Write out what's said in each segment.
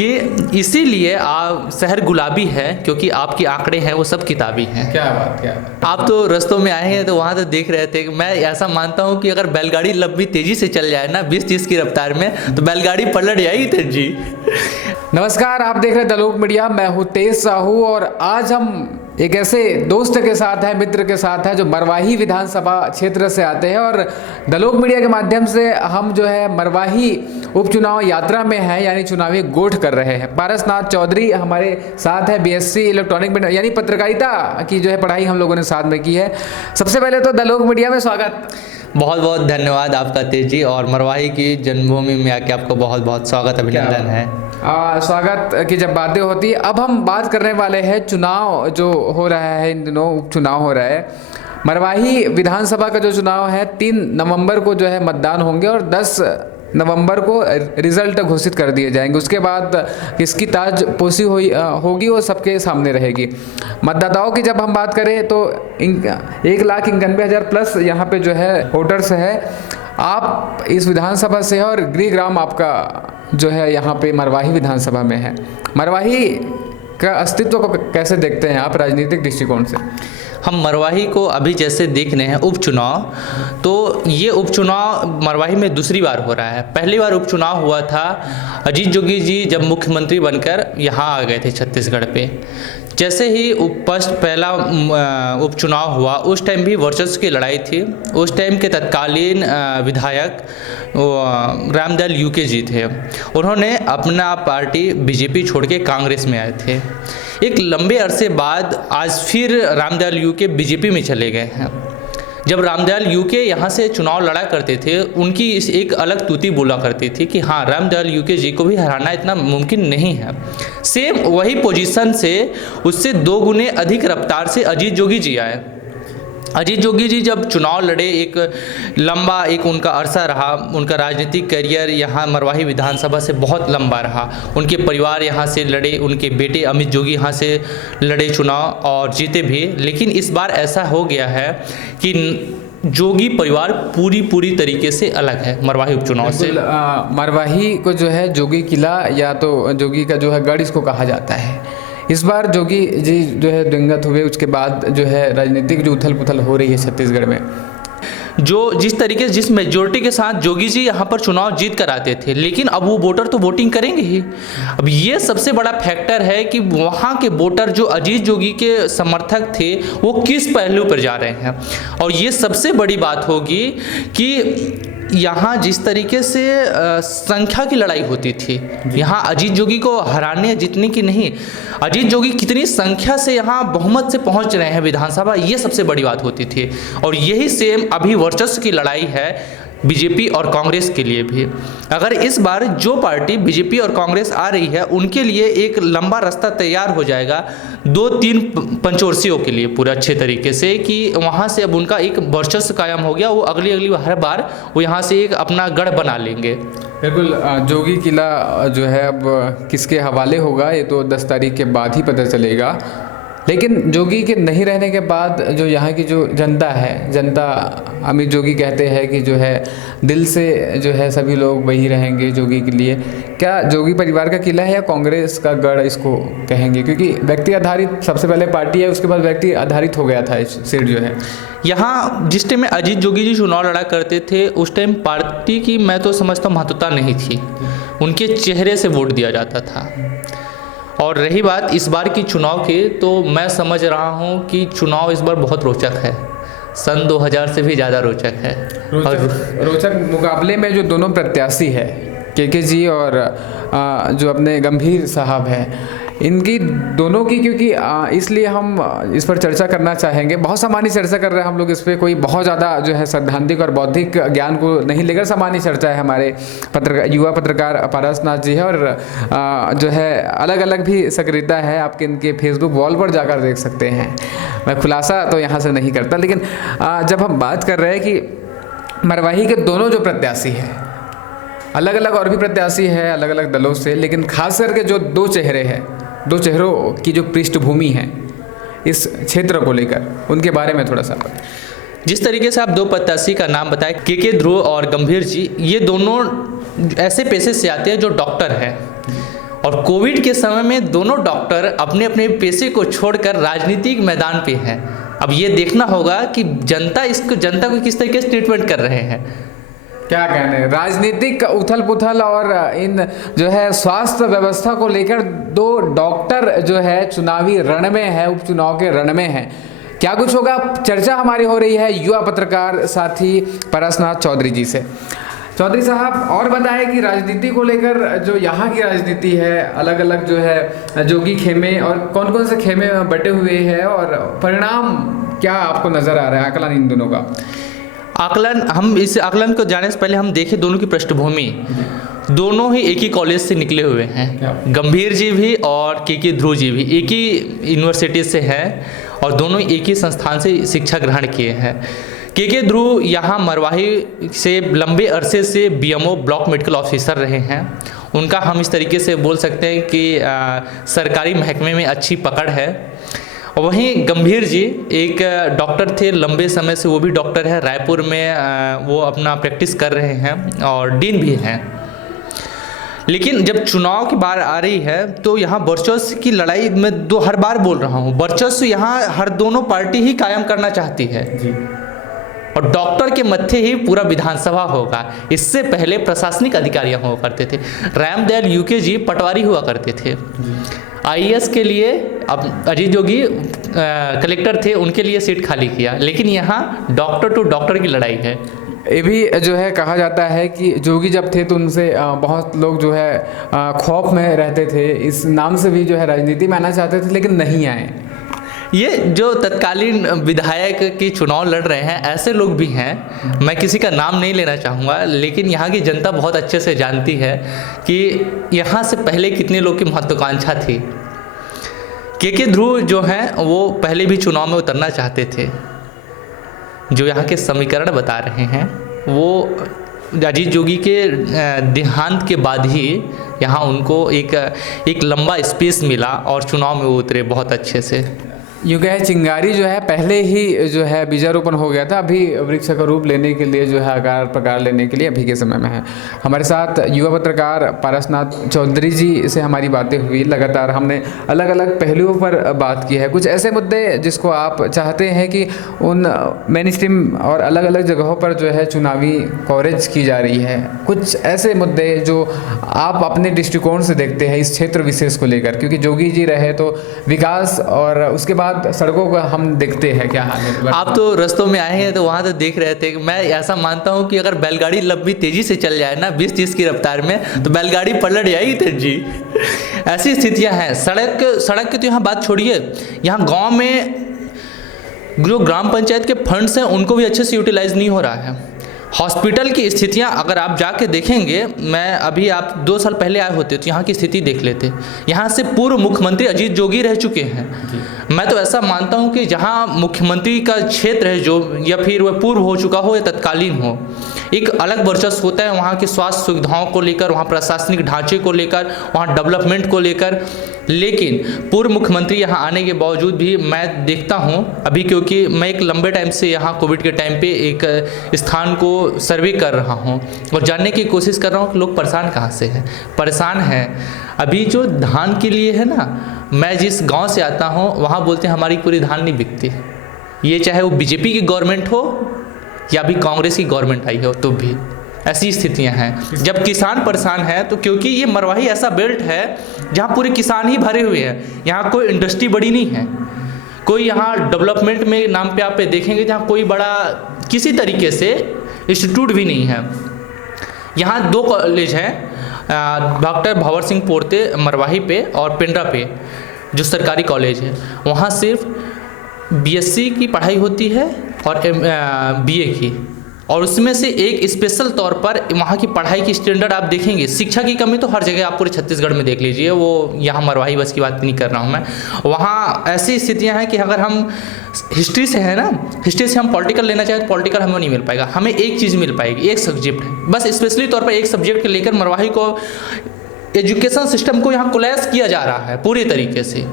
कि इसीलिए आप शहर गुलाबी है क्योंकि आपके आंकड़े हैं वो सब किताबी हैं। क्या बात, क्या बात। आप तो रस्तों में आए हैं तो वहाँ तो देख रहे थे। मैं ऐसा मानता हूँ कि अगर बैलगाड़ी लंबी तेजी से चल जाए ना 20-30 की रफ्तार में तो बैलगाड़ी पलट जाएगी तेज जी। नमस्कार, आप देख रहे हैं द लोक मीडिया। मैं हूँ तेज साहू और आज हम एक ऐसे दोस्त के साथ हैं, मित्र के साथ हैं जो मरवाही विधानसभा क्षेत्र से आते हैं और द लोक मीडिया के माध्यम से हम जो है मरवाही उपचुनाव यात्रा में हैं, यानी चुनावी गोठ कर रहे हैं। पारसनाथ चौधरी हमारे साथ है, बीएससी इलेक्ट्रॉनिक मीडिया यानी पत्रकारिता की जो है पढ़ाई हम लोगों ने साथ में की है। सबसे पहले तो द लोक मीडिया में स्वागत। बहुत बहुत धन्यवाद आपका तेज जी, और मरवाही की जन्मभूमि में आके आपको बहुत बहुत स्वागत, अभिनंदन है। स्वागत की जब बातें होती है, अब हम बात करने वाले हैं चुनाव जो हो रहा है, इन दिनों उपचुनाव हो रहा है। मरवाही विधानसभा का जो चुनाव है 3 नवंबर को जो है मतदान होंगे और 10 नवंबर को रिजल्ट घोषित कर दिए जाएंगे। उसके बाद किसकी ताजपोशी होगी वो सबके सामने रहेगी। मतदाताओं की जब हम बात करें तो 1,91,000 प्लस यहाँ पे जो है वोटर्स है। आप इस विधानसभा से हैं और गृह ग्राम आपका जो है यहाँ पे मरवाही विधानसभा में है। मरवाही का अस्तित्व को कैसे देखते हैं आप राजनीतिक दृष्टिकोण से? हम मरवाही को अभी जैसे देख रहे हैं उपचुनाव, तो ये उपचुनाव मरवाही में दूसरी बार हो रहा है। पहली बार उपचुनाव हुआ था अजीत जोगी जी जब मुख्यमंत्री बनकर यहाँ आ गए थे छत्तीसगढ़ पे। जैसे ही पहला उपचुनाव हुआ उस टाइम भी वर्चस्व की लड़ाई थी। उस टाइम के तत्कालीन विधायक रामदयाल यूके जी थे। उन्होंने अपना पार्टी बीजेपी छोड़ के कांग्रेस में आए थे। एक लंबे अरसे बाद आज फिर रामदयाल यूके बीजेपी में चले गए हैं। जब रामदयाल यूके यहाँ से चुनाव लड़ा करते थे उनकी एक अलग तूती बोला करती थी कि हाँ, रामदयाल यूके जी को भी हराना इतना मुमकिन नहीं है। सेम वही पोजीशन से उससे 2 गुने अधिक रफ्तार से अजीत जोगी जी आए। अजीत जोगी जी जब चुनाव लड़े, एक लंबा एक उनका अरसा रहा। उनका राजनीतिक करियर यहाँ मरवाही विधानसभा से बहुत लंबा रहा। उनके परिवार यहाँ से लड़े, उनके बेटे अमित जोगी यहाँ से लड़े चुनाव और जीते भी। लेकिन इस बार ऐसा हो गया है कि जोगी परिवार पूरी तरीके से अलग है मरवाही उपचुनाव से। मरवाही को जो है जोगी किला या तो जोगी का जो है गढ़ इसको कहा जाता है। इस बार जोगी जी जो है दिवंगत हुए, उसके बाद जो है राजनीतिक जो उथल पुथल हो रही है छत्तीसगढ़ में, जिस मेजोरिटी के साथ जोगी जी यहाँ पर चुनाव जीत कर आते थे, लेकिन अब वो वोटर तो वोटिंग करेंगे ही। अब ये सबसे बड़ा फैक्टर है कि वहाँ के वोटर जो अजीत जोगी के समर्थक थे वो किस पहलू पर जा रहे हैं। और ये सबसे बड़ी बात होगी कि यहाँ जिस तरीके से संख्या की लड़ाई होती थी, यहाँ अजीत जोगी को हराने जितने की नहीं, अजीत जोगी कितनी संख्या से यहाँ बहुमत से पहुँच रहे हैं विधानसभा, ये सबसे बड़ी बात होती थी। और यही सेम अभी वर्चस्व की लड़ाई है बीजेपी और कांग्रेस के लिए भी। अगर इस बार जो पार्टी बीजेपी और कांग्रेस आ रही है उनके लिए एक लंबा रास्ता तैयार हो जाएगा 2-3 पंचवर्षीयों के लिए पूरे अच्छे तरीके से, कि वहाँ से अब उनका एक वर्चस्व कायम हो गया। वो अगली हर बार वो यहाँ से एक अपना गढ़ बना लेंगे। बिल्कुल। जोगी किला जो है अब किसके हवाले होगा ये तो 10 तारीख के बाद ही पता चलेगा। लेकिन जोगी के नहीं रहने के बाद जो यहाँ की जो जनता है, जनता अमित जोगी कहते हैं कि जो है दिल से जो है सभी लोग वही रहेंगे जोगी के लिए। क्या जोगी परिवार का किला है या कांग्रेस का गढ़ इसको कहेंगे? क्योंकि व्यक्ति आधारित सबसे पहले पार्टी है, उसके बाद व्यक्ति आधारित हो गया था इस सीट जो है। यहाँ जिस टाइम में अजीत जोगी जी चुनाव लड़ा करते थे उस टाइम पार्टी की मैं तो समझता महत्वता नहीं थी, उनके चेहरे से वोट दिया जाता था। और रही बात इस बार की चुनाव की, तो मैं समझ रहा हूँ कि चुनाव इस बार बहुत रोचक है, सन 2000 से भी ज़्यादा रोचक है। रोचक मुकाबले में जो दोनों प्रत्याशी है के जी और जो अपने गंभीर साहब हैं, इनकी दोनों की, क्योंकि इसलिए हम इस पर चर्चा करना चाहेंगे। बहुत सामान्य चर्चा कर रहे हैं हम लोग इस पर, कोई बहुत ज़्यादा जो है सैद्धांतिक और बौद्धिक ज्ञान को नहीं लेकर सामान्य चर्चा है। हमारे युवा पत्रकार पारसनाथ जी है और जो है अलग अलग भी सक्रियता है, आपके इनके फेसबुक वॉल पर जाकर देख सकते हैं। मैं खुलासा तो यहाँ से नहीं करता, लेकिन जब हम बात कर रहे हैं कि मरवाही के दोनों जो प्रत्याशी हैं, अलग अलग और भी प्रत्याशी है अलग अलग दलों से, लेकिन खास करके जो 2 चेहरे हैं, 2 चेहरों की जो पृष्ठभूमि है इस क्षेत्र को लेकर, उनके बारे में थोड़ा सा। जिस तरीके से आप 2 प्रत्याशी का नाम बताए, के ध्रुव और गंभीर जी, ये दोनों ऐसे पेशे से आते हैं जो डॉक्टर हैं। और कोविड के समय में दोनों डॉक्टर अपने अपने पेशे को छोड़कर राजनीतिक मैदान पे हैं। अब ये देखना होगा कि जनता को किस तरीके से ट्रीटमेंट कर रहे हैं। क्या कहने, राजनीतिक उथल पुथल और इन जो है स्वास्थ्य व्यवस्था को लेकर दो डॉक्टर जो है चुनावी रण में है, उपचुनाव के रण में है। क्या कुछ होगा, चर्चा हमारी हो रही है युवा पत्रकार साथी परसनाथ चौधरी जी से। चौधरी साहब, और बताएं कि राजनीति को लेकर जो यहाँ की राजनीति है, अलग अलग जो है जोगी खेमे और कौन कौन से खेमे बटे हुए हैं, और परिणाम क्या आपको नज़र आ रहा है, आकलन इन दोनों का? आकलन, हम इस आकलन को जाने से पहले हम देखें दोनों की पृष्ठभूमि। दोनों ही एक ही कॉलेज से निकले हुए हैं, गंभीर जी भी और के ध्रुव जी भी एक ही यूनिवर्सिटी से हैं और दोनों एक ही संस्थान से शिक्षा ग्रहण किए हैं। के ध्रुव यहाँ मरवाही से लंबे अरसे से बीएमओ ब्लॉक मेडिकल ऑफिसर रहे हैं। उनका हम इस तरीके से बोल सकते हैं कि सरकारी महकमे में अच्छी पकड़ है। वहीं गंभीर जी एक डॉक्टर थे लंबे समय से, वो भी डॉक्टर है, रायपुर में वो अपना प्रैक्टिस कर रहे हैं और डीन भी हैं। लेकिन जब चुनाव की बार आ रही है तो यहाँ वर्चस्व की लड़ाई में हर बार बोल रहा हूँ, वर्चस्व यहाँ हर दोनों पार्टी ही कायम करना चाहती है जी। और डॉक्टर के मत्थे ही पूरा विधानसभा होगा। इससे पहले प्रशासनिक अधिकारियाँ हुआ करते थे। रामदयाल यूके जी पटवारी हुआ करते थे। आईएएस के लिए अब अजीत जोगी कलेक्टर थे, उनके लिए सीट खाली किया। लेकिन यहाँ डॉक्टर टू डॉक्टर की लड़ाई है। ये भी जो है कहा जाता है कि जोगी जब थे तो उनसे बहुत लोग जो है खौफ में रहते थे, इस नाम से भी जो है राजनीति में आना चाहते थे लेकिन नहीं आए। ये जो तत्कालीन विधायक की चुनाव लड़ रहे हैं, ऐसे लोग भी हैं। मैं किसी का नाम नहीं लेना चाहूँगा, लेकिन यहाँ की जनता बहुत अच्छे से जानती है कि यहाँ से पहले कितने लोग की महत्वाकांक्षा थी। के ध्रुव जो हैं वो पहले भी चुनाव में उतरना चाहते थे। जो यहाँ के समीकरण बता रहे हैं वो अजीत जोगी के देहांत के बाद ही यहाँ उनको एक लंबा स्पेस मिला और चुनाव में वो उतरे बहुत अच्छे से। यूँ कहे चिंगारी जो है पहले ही जो है बीजारोपण हो गया था, अभी वृक्ष का रूप लेने के लिए जो है आकार प्रकार लेने के लिए अभी के समय में है। हमारे साथ युवा पत्रकार परसनाथ चौधरी जी से हमारी बातें हुई। लगातार हमने अलग अलग पहलुओं पर बात की है, कुछ ऐसे मुद्दे जिसको आप चाहते हैं कि उन मेन स्ट्रीम और अलग अलग जगहों पर जो है चुनावी कवरेज की जा रही है, कुछ ऐसे मुद्दे जो आप अपने दृष्टिकोण से देखते हैं इस क्षेत्र विशेष को लेकर, क्योंकि जोगी जी रहे तो विकास और उसके बाद सड़कों का हम देखते हैं क्या हाल है। आप तो रस्तों में आए हैं तो वहाँ तो देख रहे थे। मैं ऐसा मानता हूँ कि अगर बैलगाड़ी लंबी तेजी से चल जाए ना 20-30 की रफ्तार में तो बैलगाड़ी पलट जाएगी तेजी। ऐसी स्थितियाँ हैं। सड़क की तो यहाँ बात छोड़िए, यहाँ गांव में जो ग्राम पंचायत के फंड्स हैं उनको भी अच्छे से यूटिलाइज नहीं हो रहा है। हॉस्पिटल की स्थितियां अगर आप जाके देखेंगे, मैं अभी आप 2 साल पहले आए होते तो यहाँ की स्थिति देख लेते। यहाँ से पूर्व मुख्यमंत्री अजीत जोगी रह चुके हैं। मैं तो ऐसा मानता हूँ कि जहाँ मुख्यमंत्री का क्षेत्र है जो, या फिर वह पूर्व हो चुका हो या तत्कालीन हो, एक अलग वर्चस्व होता है वहाँ की स्वास्थ्य सुविधाओं को लेकर, वहाँ प्रशासनिक ढांचे को लेकर, वहाँ डेवलपमेंट को लेकर। लेकिन पूर्व मुख्यमंत्री यहाँ आने के बावजूद भी मैं देखता हूँ अभी, क्योंकि मैं एक लंबे टाइम से यहाँ कोविड के टाइम पे एक स्थान को सर्वे कर रहा हूँ और जानने की कोशिश कर रहा हूँ कि लोग परेशान कहाँ से हैं। परेशान हैं अभी जो धान के लिए है ना। मैं जिस गांव से आता हूँ वहाँ बोलते हैं हमारी पूरी धान नहीं बिकती। ये चाहे वो बीजेपी की गवर्नमेंट हो या भी कांग्रेस की गवर्नमेंट आई हो, तो भी ऐसी स्थितियां हैं। जब किसान परेशान है तो क्योंकि ये मरवाही ऐसा बेल्ट है जहाँ पूरे किसान ही भरे हुए हैं। यहाँ कोई इंडस्ट्री बड़ी नहीं है, कोई यहाँ डेवलपमेंट में नाम पे आप देखेंगे जहाँ कोई बड़ा किसी तरीके से इंस्टीट्यूट भी नहीं है। यहाँ 2 कॉलेज हैं, डॉक्टर भंवर सिंह पोर्ते मरवाही पे और पिंडरा पे जो सरकारी कॉलेज है। वहाँ सिर्फ बीएससी की पढ़ाई होती है और बीए की, और उसमें से एक स्पेशल तौर पर वहाँ की पढ़ाई की स्टैंडर्ड आप देखेंगे। शिक्षा की कमी तो हर जगह आप पूरे छत्तीसगढ़ में देख लीजिए, वो यहाँ मरवाही बस की बात नहीं कर रहा हूँ मैं। वहाँ ऐसी स्थितियाँ हैं कि अगर हम हिस्ट्री से है ना, हिस्ट्री से हम पॉलिटिकल लेना चाहें तो पॉलिटिकल हमें नहीं मिल पाएगा। हमें एक चीज़ मिल पाएगी, एक सब्जेक्ट है बस। स्पेशली तौर पर एक सब्जेक्ट को लेकर मरवाही को एजुकेशन सिस्टम को यहाँ कोलैप्स किया जा रहा है पूरी तरीके से।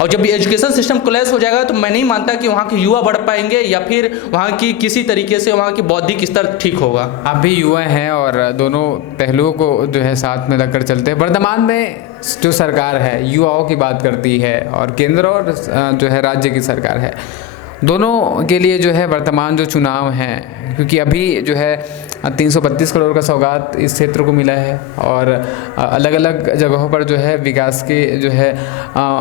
और जब एजुकेशन सिस्टम कोलैप्स हो जाएगा तो मैं नहीं मानता कि वहाँ के युवा बढ़ पाएंगे या फिर वहाँ की किसी तरीके से वहाँ की बौद्धिक स्तर ठीक होगा। आप भी युवा हैं और दोनों पहलुओं को जो है साथ में रखकर चलते हैं। वर्तमान में जो सरकार है युवाओं की बात करती है और केंद्र और जो है राज्य की सरकार है, दोनों के लिए जो है वर्तमान जो चुनाव हैं, क्योंकि अभी जो है 332 करोड़ का सौगात इस क्षेत्र को मिला है और अलग अलग जगहों पर जो है विकास के जो है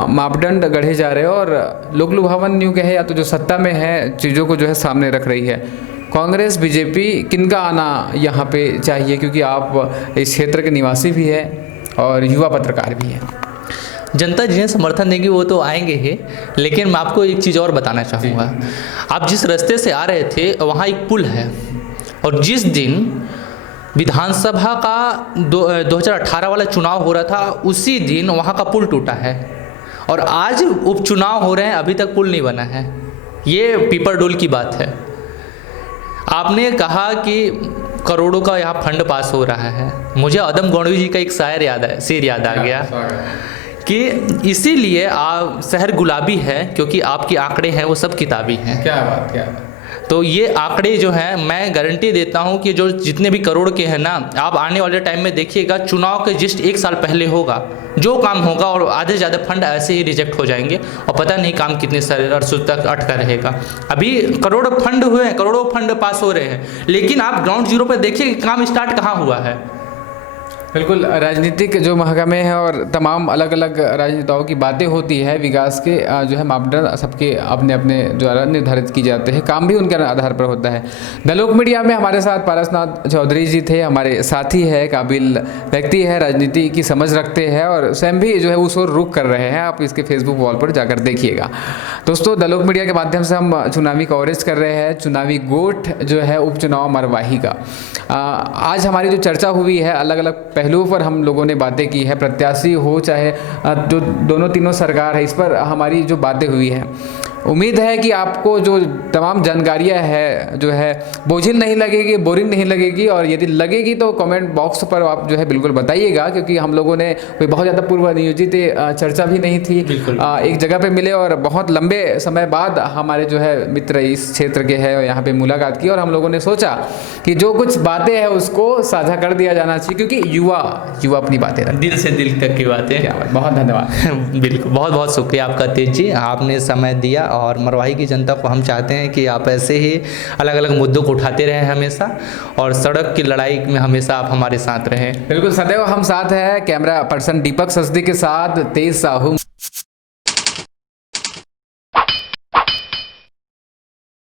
मापदंड गढ़े जा रहे हैं और लोक लुभावन न्यू कहे या तो जो सत्ता में है चीज़ों को जो है सामने रख रही है। कांग्रेस बीजेपी किनका आना यहाँ पे चाहिए, क्योंकि आप इस क्षेत्र के निवासी भी हैं और युवा पत्रकार भी हैं। जनता जिन्हें समर्थन देगी वो तो आएंगे ही, लेकिन मैं आपको एक चीज़ और बताना चाहूँगा। आप जिस रास्ते से आ रहे थे वहाँ एक पुल है और जिस दिन विधानसभा का 2018 वाला चुनाव हो रहा था उसी दिन वहाँ का पुल टूटा है और आज उपचुनाव हो रहे हैं, अभी तक पुल नहीं बना है। ये पीपरडोल की बात है। आपने कहा कि करोड़ों का यहाँ फंड पास हो रहा है, मुझे आदम गौड़वी जी का एक शेर याद आ गया कि इसीलिए आप शहर गुलाबी है क्योंकि आपके आंकड़े हैं वो सब किताबी हैं। क्या बात। तो ये आंकड़े जो हैं मैं गारंटी देता हूँ कि जो जितने भी करोड़ के हैं ना, आप आने वाले टाइम में देखिएगा चुनाव के जस्ट 1 साल पहले होगा जो काम होगा और आधे से ज़्यादा फंड ऐसे ही रिजेक्ट हो जाएंगे और पता नहीं काम कितने अरसों तक अटका रहेगा। अभी करोड़ों फंड हुए हैं, करोड़ों फंड पास हो रहे हैं, लेकिन आप ग्राउंड जीरो पर देखिए कि काम स्टार्ट कहाँ हुआ है। बिल्कुल, राजनीतिक जो महकमे हैं और तमाम अलग अलग राजनेताओं की बातें होती है, विकास के जो है मापदंड सबके अपने अपने द्वारा निर्धारित की जाते हैं, काम भी उनके आधार पर होता है। द लोक मीडिया में हमारे साथ पारसनाथ चौधरी जी थे, हमारे साथी है, काबिल व्यक्ति है, राजनीति की समझ रखते हैं और स्वयं भी जो है उस ओर रुख कर रहे हैं। आप इसके फेसबुक वॉल पर जाकर देखिएगा। दोस्तों, द लोक मीडिया के माध्यम से हम चुनावी कवरेज कर रहे हैं, चुनावी गोठ जो है उपचुनाव मरवाही का। आज हमारी जो चर्चा हुई है अलग अलग पहलुओं पर हम लोगों ने बातें की है, प्रत्याशी हो चाहे जो दोनों तीनों सरकार है, इस पर हमारी जो बातें हुई है। उम्मीद है कि आपको जो तमाम जानकारियां है जो है बोझिल नहीं लगेगी, बोरिंग नहीं लगेगी और यदि लगेगी तो कमेंट बॉक्स पर आप जो है बिल्कुल बताइएगा, क्योंकि हम लोगों ने कोई बहुत ज़्यादा पूर्व नियोजित चर्चा भी नहीं थी। एक जगह पे मिले और बहुत लंबे समय बाद हमारे जो है मित्र इस क्षेत्र के हैं यहाँ पे मुलाकात की और हम लोगों ने सोचा कि जो कुछ बातें हैं उसको साझा कर दिया जाना चाहिए, क्योंकि युवा अपनी बातें रखते हैं, दिल से दिल तक की बातें। क्या बात, बहुत धन्यवाद। बिल्कुल, बहुत बहुत शुक्रिया आपका तेज जी, आपने समय दिया और मरवाही की जनता को हम चाहते हैं कि आप ऐसे ही अलग अलग मुद्दों को उठाते रहें हमेशा और सड़क की लड़ाई में हमेशा आप हमारे साथ रहें। बिल्कुल, सदैव हम साथ हैं। कैमरा पर्सन दीपक सचदे के साथ तेज साहू।